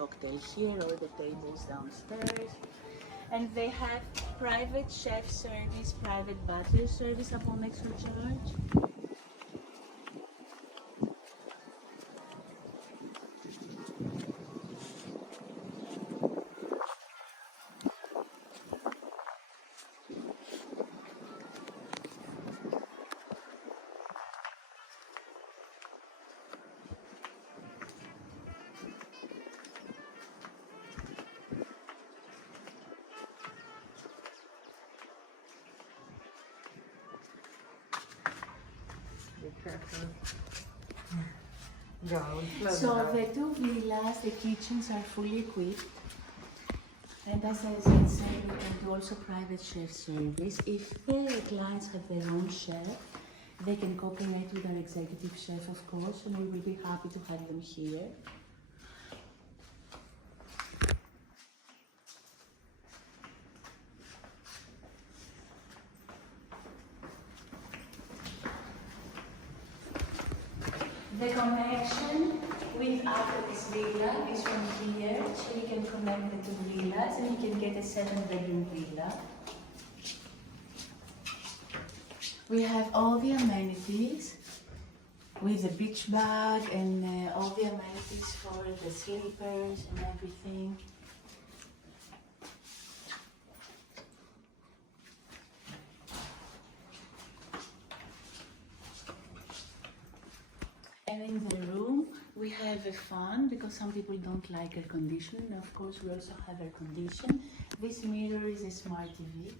cocktail here or the tables downstairs. And they have private chef service, private butler service upon extra charge. So the two villas, the kitchens are fully equipped, and as I said, we can do also private chef service. If the clients have their own chef, they can cooperate with our executive chef, of course, and we will be happy to have them here. The connection with Artemis Villa is from here, so you can connect the two villas and you can get a 7-bedroom villa. We have all the amenities with the beach bag and all the amenities for the sleepers and everything. And in the room, we have a fan because some people don't like air conditioning. Of course, we also have air conditioning. This mirror is a smart TV.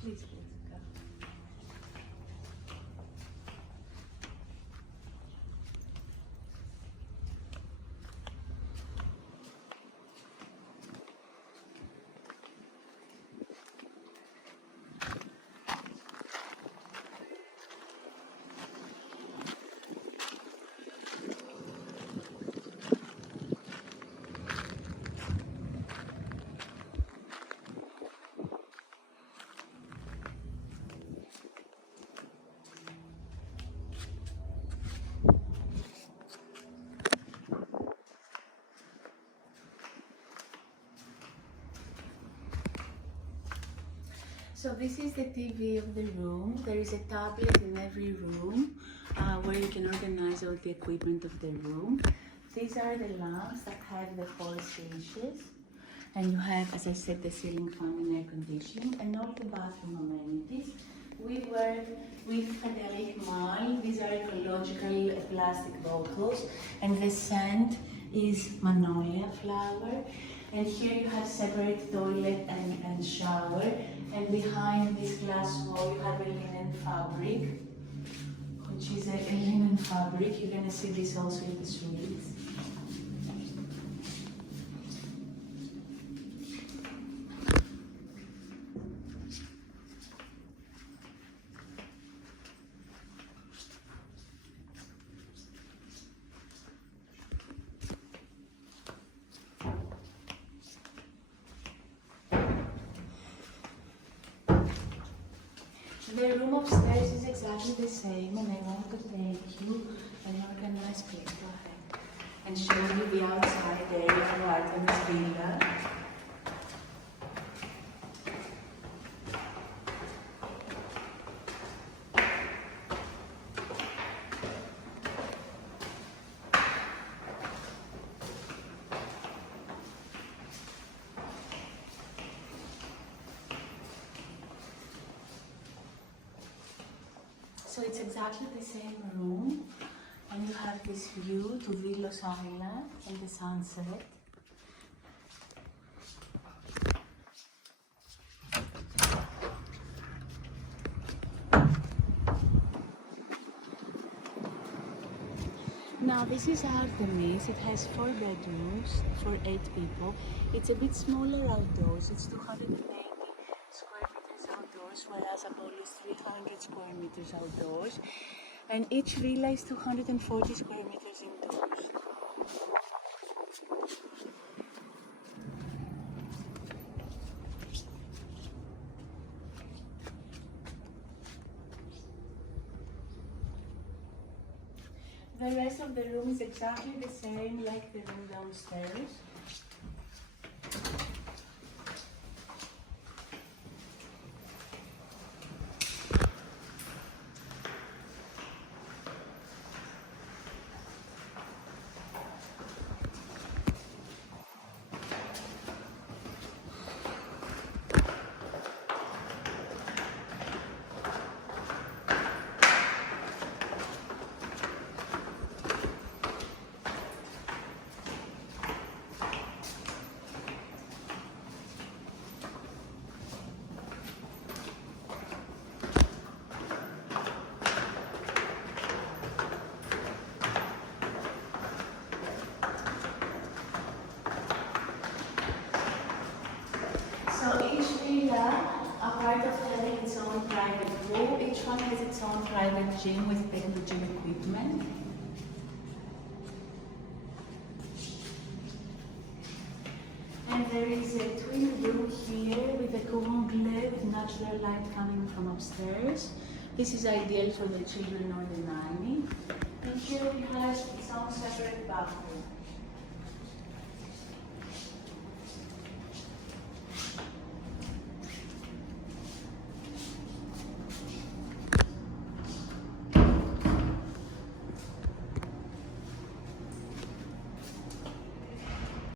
Please, go. So this is the TV of the room. There is a tablet in every room where you can organize all the equipment of the room. These are the lamps that have the 4 switches. And you have, as I said, the ceiling fan and air conditioning and all the bathroom amenities. We work with Frederic Mal. These are ecological plastic bottles, and the scent is magnolia flower. And here you have separate toilet and shower. And behind this glass wall you have a linen fabric, which is a linen fabric. You're going to see this also in the suites. The room upstairs is exactly the same, and I want to take you an organized place. Go ahead. And show you the outside area of Artemis Villa. So it's exactly the same room, and you have this view to Delos Island and the sunset. Now this is Artemis. It has 4 bedrooms for 8 people. It's a bit smaller outdoors. It's 280 square meters outdoors, whereas Apollon is 300 square meters outdoors. And each villa is 240 square meters indoors. The the rest of the room is exactly the same like the room downstairs. So each villa, apart of having its own private pool, each one has its own private gym with techno gym equipment. And there is a twin room here with a comble with natural light coming from upstairs. This is ideal for the children or the nanny. And here it has its own separate bathroom.